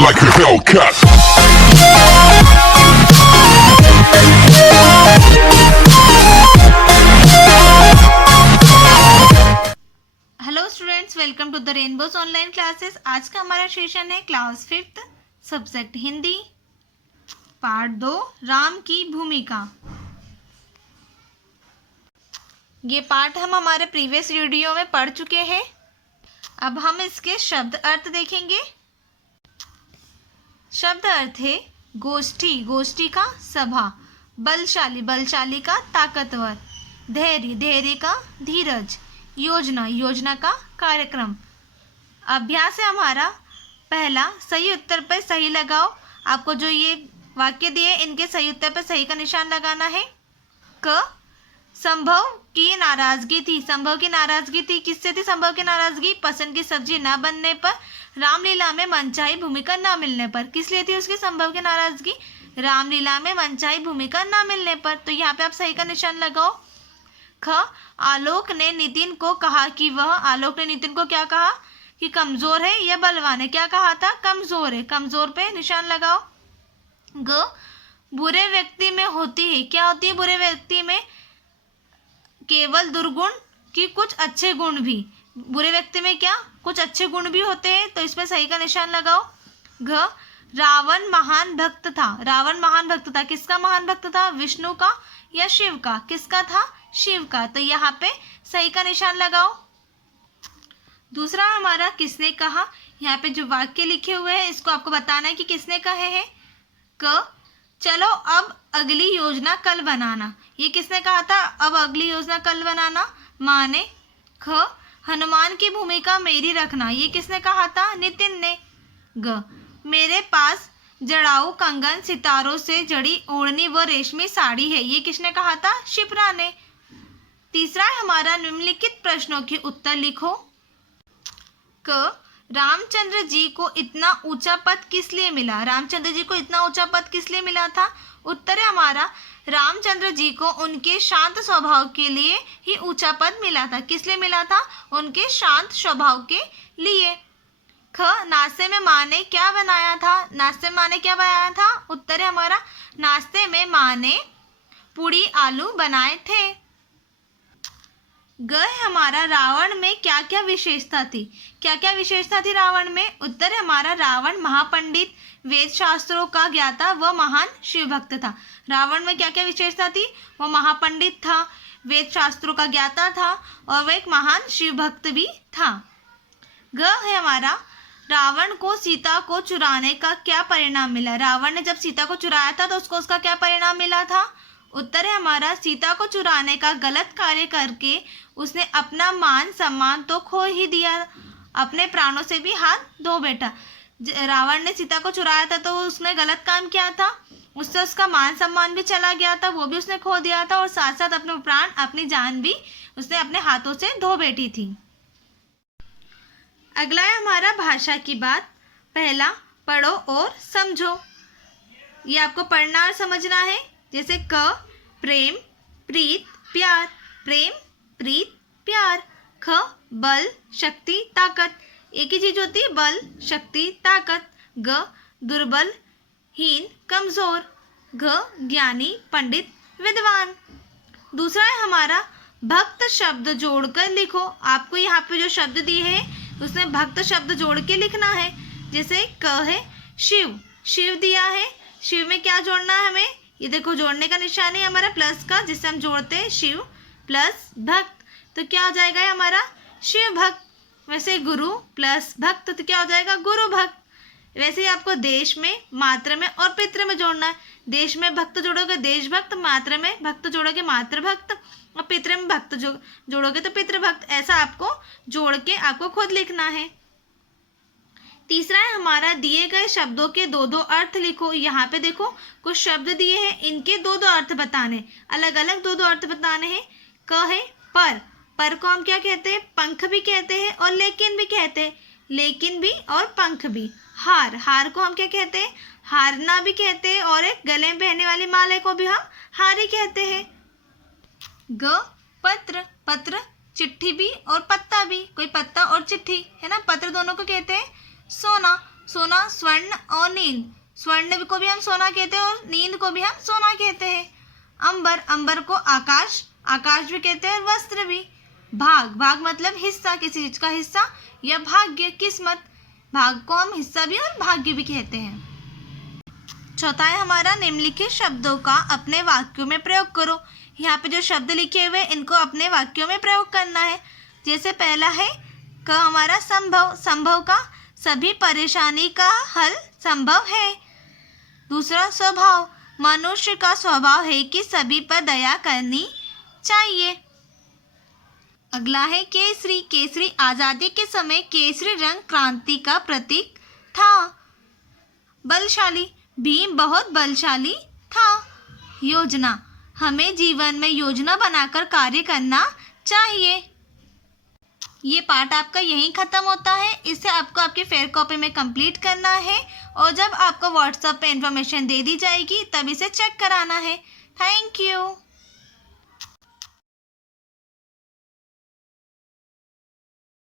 like a Hellcat. Hello students, welcome to the Rainbows online classes. आज का हमारा session है class 5th subject Hindi, part 2 Ram की भूमिका। ये पार्ट हम हमारे प्रीवियस वीडियो में पढ़ चुके हैं। अब हम इसके शब्द अर्थ देखेंगे। शब्द अर्थ है गोष्ठी, गोष्ठी का सभा, बलशाली, बलशाली का ताकतवर, धैर्य, धैर्य का धीरज, योजना, योजना का कार्यक्रम। अभ्यास है हमारा पहला, सही उत्तर पर सही लगाओ। आपको जो ये वाक्य दिए इनके सही उत्तर पर सही का निशान लगाना है। क, संभव की नाराजगी थी, संभव की नाराजगी थी, किससे थी संभव की नाराजगी? पसंद की सब्जी न बनने पर, रामलीला में मनचाही भूमिका न मिलने पर। किस लिए थी उसकी संभव की नाराजगी? रामलीला में मनचाही भूमिका न मिलने पर। तो यहाँ पे आप सही का निशान लगाओ। ख, आलोक ने नितिन को कहा कि वह, आलोक ने नितिन को क्या कहा कि कमजोर है या बलवान है? क्या कहा था? कमजोर है, कमजोर पे निशान लगाओ। ग, बुरे व्यक्ति में होती है, क्या होती है बुरे व्यक्ति में? केवल दुर्गुण कि कुछ अच्छे गुण भी। बुरे व्यक्ति में क्या कुछ अच्छे गुण भी होते हैं, तो इसमें सही का निशान लगाओ। घ, रावण महान भक्त था, रावण महान भक्त था, किसका महान भक्त था? विष्णु का या शिव का? किसका था? शिव का। तो यहाँ पे सही का निशान लगाओ। दूसरा हमारा किसने कहा, यहाँ पे जो वाक्य लिखे हुए हैं इसको आपको बताना है कि किसने कहे हैं। क, चलो अब अगली योजना कल बनाना, ये किसने कहा था? अब अगली योजना कल बनाना, माँ ने। ख, हनुमान की भूमिका मेरी रखना, ये किसने कहा था? नितिन ने। ग, मेरे पास जड़ाऊ कंगन, सितारों से जड़ी ओढ़नी व रेशमी साड़ी है, ये किसने कहा था? शिप्रा ने। तीसरा है हमारा निम्नलिखित प्रश्नों के उत्तर लिखो। क, रामचंद्र जी को इतना ऊंचा पद किस लिए मिला? रामचंद्र जी को इतना ऊंचा पद किस लिए मिला था? उत्तर है हमारा रामचंद्र जी को उनके शांत स्वभाव के लिए ही ऊंचा पद मिला था। किस लिए मिला था? उनके शांत स्वभाव के लिए। ख, नाश्ते में माँ ने क्या बनाया था? नाश्ते में माँ ने क्या बनाया था? उत्तर है हमारा नाश्ते में माँ ने पूड़ी आलू बनाए थे। ग है हमारा रावण में क्या क्या विशेषता थी? क्या क्या विशेषता थी रावण में? उत्तर है हमारा रावण महापंडित, वेद शास्त्रों का ज्ञाता व महान शिव भक्त था। रावण में क्या क्या विशेषता थी? वो महापंडित था, वेद शास्त्रों का ज्ञाता था और वह एक महान शिव भक्त भी था। ग है हमारा रावण को सीता को चुराने का क्या परिणाम मिला? रावण ने जब सीता को चुराया था तो उसका क्या परिणाम मिला था? उत्तर है हमारा सीता को चुराने का गलत कार्य करके उसने अपना मान सम्मान तो खो ही दिया, अपने प्राणों से भी हाथ धो बैठा। रावण ने सीता को चुराया था तो उसने गलत काम किया था, उससे उसका मान सम्मान भी चला गया था, वो भी उसने खो दिया था और साथ साथ अपने प्राण, अपनी जान भी उसने अपने हाथों से धो बैठी थी। अगला है हमारा भाषा की बात। पहला, पढ़ो और समझो। ये आपको पढ़ना और समझना है। जैसे क, प्रेम, प्रीत, प्यार, प्रेम, प्रीत, प्यार। ख, बल, शक्ति, ताकत, एक ही चीज होती है बल, शक्ति, ताकत। ग, दुर्बल, हीन, कमजोर। घ, ज्ञानी, पंडित, विद्वान। दूसरा है हमारा भक्त शब्द जोड़कर लिखो। आपको यहाँ पे जो शब्द दिए हैं उसमें भक्त शब्द जोड़ के लिखना है। जैसे क है शिव, शिव दिया है, शिव में क्या जोड़ना है हमें? ये देखो जोड़ने का निशान है हमारा प्लस का, जिससे हम जोड़ते हैं शिव प्लस भक्त, तो क्या हो जाएगा हमारा? शिव भक्त। वैसे गुरु प्लस भक्त तो क्या हो जाएगा? गुरु भक्त। वैसे ही आपको देश में, मात्र में और पितृ में जोड़ना है। देश में भक्त जोड़ोगे देशभक्त, मात्र में भक्त जोड़ोगे मातृभक्त और पितृ में भक्त जोड़ोगे तो पितृभक्त। ऐसा आपको जोड़ के आपको खुद लिखना है। तीसरा है हमारा दिए गए शब्दों के दो दो अर्थ लिखो। यहाँ पे देखो कुछ शब्द दिए हैं, इनके दो दो अर्थ बताने, अलग अलग दो दो अर्थ बताने हैं। क है पर, पर को हम क्या कहते हैं? पंख भी कहते हैं और लेकिन भी कहते हैं, लेकिन भी और पंख भी। हार, हार को हम क्या कहते हैं? हारना भी कहते हैं और एक गले में पहनने वाली माले को भी हम हार ही कहते हैं। ग, पत्र, पत्र चिट्ठी भी और पत्ता भी, कोई पत्ता और चिट्ठी है ना, पत्र दोनों को कहते हैं सोना, सोना, स्वर्ण और नींद। स्वर्ण को भी हम सोना कहते हैं और नींद को भी हम सोना कहते हैं। अंबर, अंबर को आकाश, आकाश भी कहते हैं और वस्त्र भी। भाग, भाग मतलब हिस्सा, किसी चीज का हिस्सा या भाग्य, किस्मत। भाग को हम हिस्सा भी और भाग्य भी कहते हैं। चौथा है हमारा निम्नलिखित शब्दों का अपने वाक्यों में प्रयोग करो। यहाँ पे जो शब्द लिखे हुए इनको अपने वाक्यों में प्रयोग करना है। जैसे पहला है क हमारा संभव, संभव का सभी परेशानी का हल संभव है। दूसरा स्वभाव, मनुष्य का स्वभाव है कि सभी पर दया करनी चाहिए। अगला है केसरी, केसरी आज़ादी के समय केसरी रंग क्रांति का प्रतीक था। बलशाली, भीम बहुत बलशाली था। योजना, हमें जीवन में योजना बनाकर कार्य करना चाहिए। ये पार्ट आपका यहीं ख़त्म होता है। इसे आपको आपकी फेयर कॉपी में कंप्लीट करना है और जब आपको व्हाट्सएप पे इन्फॉर्मेशन दे दी जाएगी तब इसे चेक कराना है। Thank you.